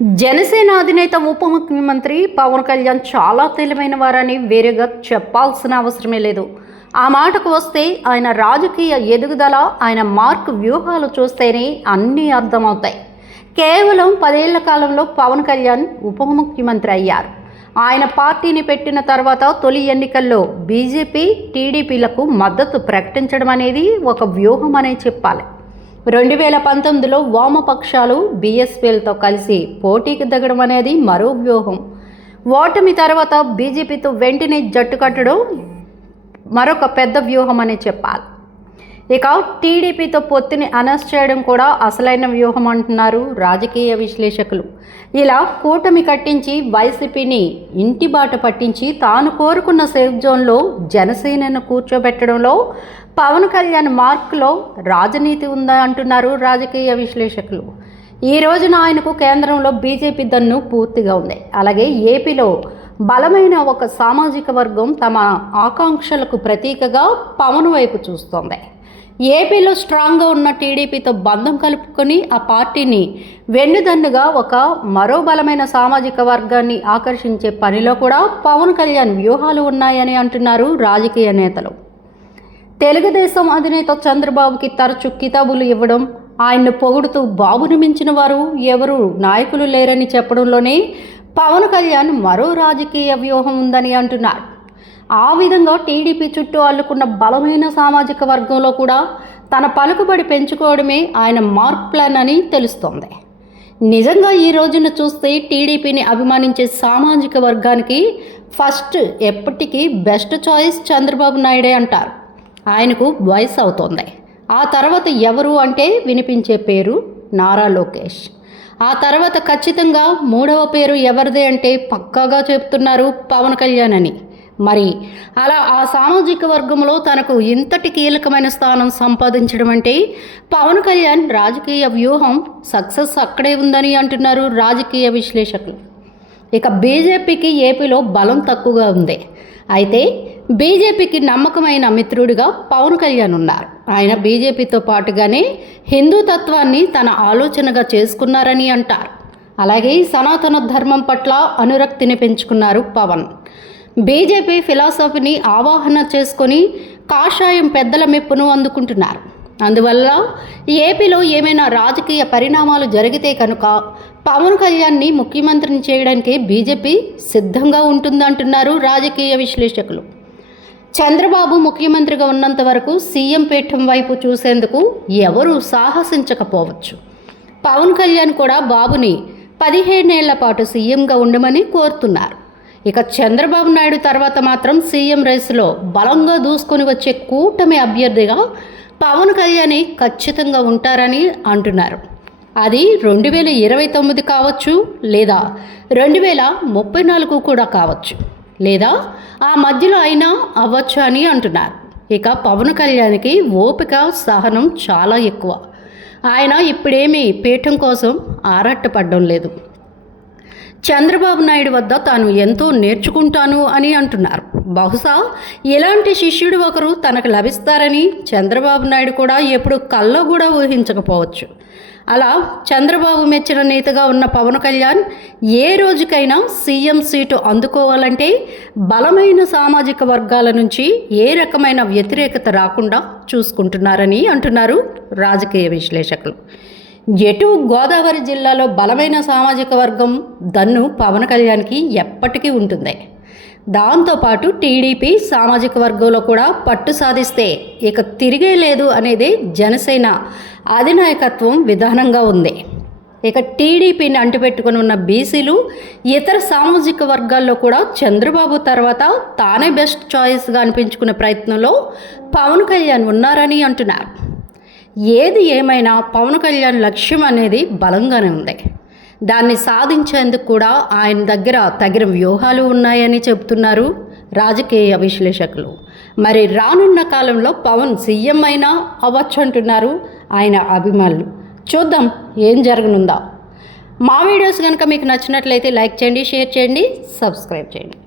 జనసేన అధినేత ఉప ముఖ్యమంత్రి పవన్ కళ్యాణ్ చాలా తెలివైన వారని వేరేగా చెప్పాల్సిన అవసరమే లేదు. ఆ మాటకు వస్తే ఆయన రాజకీయ ఎదుగుదల, ఆయన మార్క్ వ్యూహాలు చూస్తేనే అన్నీ అర్థమవుతాయి. కేవలం 10 ఏళ్ల కాలంలో పవన్ కళ్యాణ్ ఉప ముఖ్యమంత్రి అయ్యారు. ఆయన పార్టీని పెట్టిన తర్వాత తొలి ఎన్నికల్లో బీజేపీ, టీడీపీలకు మద్దతు ప్రకటించడం అనేది ఒక వ్యూహం అనే చెప్పాలి. 2019లో వామపక్షాలు బీఎస్పీలతో కలిసి పోటీకి దిగడం అనేది మరో వ్యూహం. ఓటమి తర్వాత బీజేపీతో వెంటనే జట్టు కట్టడం మరొక పెద్ద వ్యూహం అనే చెప్పాలి. ఇక టీడీపీతో పొత్తుని అనౌన్స్ చేయడం కూడా అసలైన వ్యూహం అంటున్నారు రాజకీయ విశ్లేషకులు. ఇలా కూటమి కట్టించి వైసీపీని ఇంటి బాట పట్టించి తాను కోరుకున్న సేఫ్ జోన్లో జనసేనను కూర్చోబెట్టడంలో పవన్ కళ్యాణ్ మార్క్లో రాజనీతి ఉందా అంటున్నారు రాజకీయ విశ్లేషకులు. ఈ రోజున ఆయనకు కేంద్రంలో బీజేపీ దన్ను పూర్తిగా ఉంది. అలాగే ఏపీలో బలమైన ఒక సామాజిక వర్గం తమ ఆకాంక్షలకు ప్రతీకగా పవన్ వైపు చూస్తోంది. ఏపీలో స్ట్రాంగ్గా ఉన్న టీడీపీతో బంధం కలుపుకొని ఆ పార్టీని వెన్నుదన్నుగా ఒక మరో బలమైన సామాజిక వర్గాన్ని ఆకర్షించే పనిలో కూడా పవన్ కళ్యాణ్ వ్యూహాలు ఉన్నాయని అంటున్నారు రాజకీయ నేతలు. తెలుగుదేశం అధినేత చంద్రబాబుకి తరచు కితాబులు ఇవ్వడం, ఆయన్ను పొగుడుతూ బాబును మించిన వారు ఎవరు నాయకులు లేరని చెప్పడంలోనే పవన్ కళ్యాణ్ మరో రాజకీయ వ్యూహం ఉందని అంటున్నారు. ఆ విధంగా టీడీపీ చుట్టూ అల్లుకున్న బలమైన సామాజిక వర్గంలో కూడా తన పలుకుబడి పెంచుకోవడమే ఆయన మార్క్ ప్లాన్ అని తెలుస్తోంది. నిజంగా ఈ రోజున చూస్తే టీడీపీని అభిమానించే సామాజిక వర్గానికి ఫస్ట్ ఎప్పటికీ బెస్ట్ చాయిస్ చంద్రబాబు నాయుడే అంటారు. ఆయనకు వయసు అవుతోంది. ఆ తర్వాత ఎవరు అంటే వినిపించే పేరు నారా లోకేష్. ఆ తర్వాత ఖచ్చితంగా మూడవ పేరు ఎవరిదే అంటే పక్కాగా చెప్తున్నారు పవన్ కళ్యాణ్ అని. మరి అలా ఆ సామాజిక వర్గంలో తనకు ఇంతటి కీలకమైన స్థానం సంపాదించడం అంటే పవన్ కళ్యాణ్ రాజకీయ వ్యూహం సక్సెస్ అక్కడే ఉందని అంటున్నారు రాజకీయ విశ్లేషకులు. ఇక బీజేపీకి ఏపీలో బలం తక్కువగా ఉంది. అయితే బీజేపీకి నమ్మకమైన మిత్రుడిగా పవన్ కళ్యాణ్ ఉన్నారు. ఆయన బీజేపీతో పాటుగానే హిందూ తత్వాన్ని తన ఆలోచనగా చేసుకున్నారని అంటారు. అలాగే సనాతన ధర్మం పట్ల అనురక్తిని పెంచుకున్నారు పవన్. బీజేపీ ఫిలాసఫీని ఆవాహన చేసుకొని కాషాయం పెద్దల మెప్పును అందుకుంటున్నారు. అందువల్ల ఏపీలో ఏమైనా రాజకీయ పరిణామాలు జరిగితే కనుక పవన్ కళ్యాణ్ని ముఖ్యమంత్రిని చేయడానికి బీజేపీ సిద్ధంగా ఉంటుందంటున్నారు రాజకీయ విశ్లేషకులు. చంద్రబాబు ముఖ్యమంత్రిగా ఉన్నంత వరకు సీఎం పీఠం వైపు చూసేందుకు ఎవరూ సాహసించకపోవచ్చు. పవన్ కళ్యాణ్ కూడా బాబుని 15 ఏళ్ల పాటు సీఎంగా ఉండమని కోరుతున్నారు. ఇక చంద్రబాబు నాయుడు తర్వాత మాత్రం సీఎం రేసులో బలంగా దూసుకొని వచ్చే కూటమి అభ్యర్థిగా పవన్ కళ్యాణ్ ఖచ్చితంగా ఉంటారని అంటున్నారు. అది 2029 కావచ్చు, లేదా 2034 కూడా కావచ్చు, లేదా ఆ మధ్యలో అయినా అవ్వచ్చు అని అంటున్నారు. ఇక పవన్ కళ్యాణ్కి ఓపిక, సహనం చాలా ఎక్కువ. ఆయన ఇప్పుడేమీ పీఠం కోసం ఆరాటపడడం లేదు. చంద్రబాబు నాయుడు వద్ద తాను ఎంతో నేర్చుకుంటాను అని అంటున్నారు. బహుశా ఇలాంటి శిష్యుడు ఒకరు తనకు లభిస్తారని చంద్రబాబు నాయుడు కూడా ఎప్పుడు కల్లో కూడా ఊహించకపోవచ్చు. అలా చంద్రబాబు మెచ్చిన నేతగా ఉన్న పవన్ కళ్యాణ్ ఏ రోజుకైనా సీఎం సీటు అందుకోవాలంటే బలమైన సామాజిక వర్గాల నుంచి ఏ రకమైన వ్యతిరేకత రాకుండా చూసుకుంటున్నారని అంటున్నారు రాజకీయ విశ్లేషకులు. ఎటు గోదావరి జిల్లాలో బలమైన సామాజిక వర్గం దన్ను పవన్ కళ్యాణ్కి ఎప్పటికీ ఉంటుంది. దాంతోపాటు టీడీపీ సామాజిక వర్గంలో కూడా పట్టు సాధిస్తే ఇక తిరిగే లేదు అనేది జనసేన అధినాయకత్వం విధానంగా ఉంది. ఇక టీడీపీని అంటిపెట్టుకుని ఉన్న బీసీలు, ఇతర సామాజిక వర్గాల్లో కూడా చంద్రబాబు తర్వాత తానే బెస్ట్ చాయిస్గా అనిపించుకునే ప్రయత్నంలో పవన్ కళ్యాణ్ ఉన్నారని అంటున్నారు. ఏది ఏమైనా పవన్ కళ్యాణ్ లక్ష్యం అనేది బలంగానే ఉంది. దాన్ని సాధించేందుకు కూడా ఆయన దగ్గర తగిన వ్యూహాలు ఉన్నాయని చెబుతున్నారు రాజకీయ విశ్లేషకులు. మరి రానున్న కాలంలో పవన్ సీఎం అయినా అవ్వచ్చు అంటున్నారు ఆయన అభిమానులు. చూద్దాం ఏం జరగనుందా. మా వీడియోస్ కనుక మీకు నచ్చినట్లయితే లైక్ చేయండి, షేర్ చేయండి, సబ్స్క్రైబ్ చేయండి.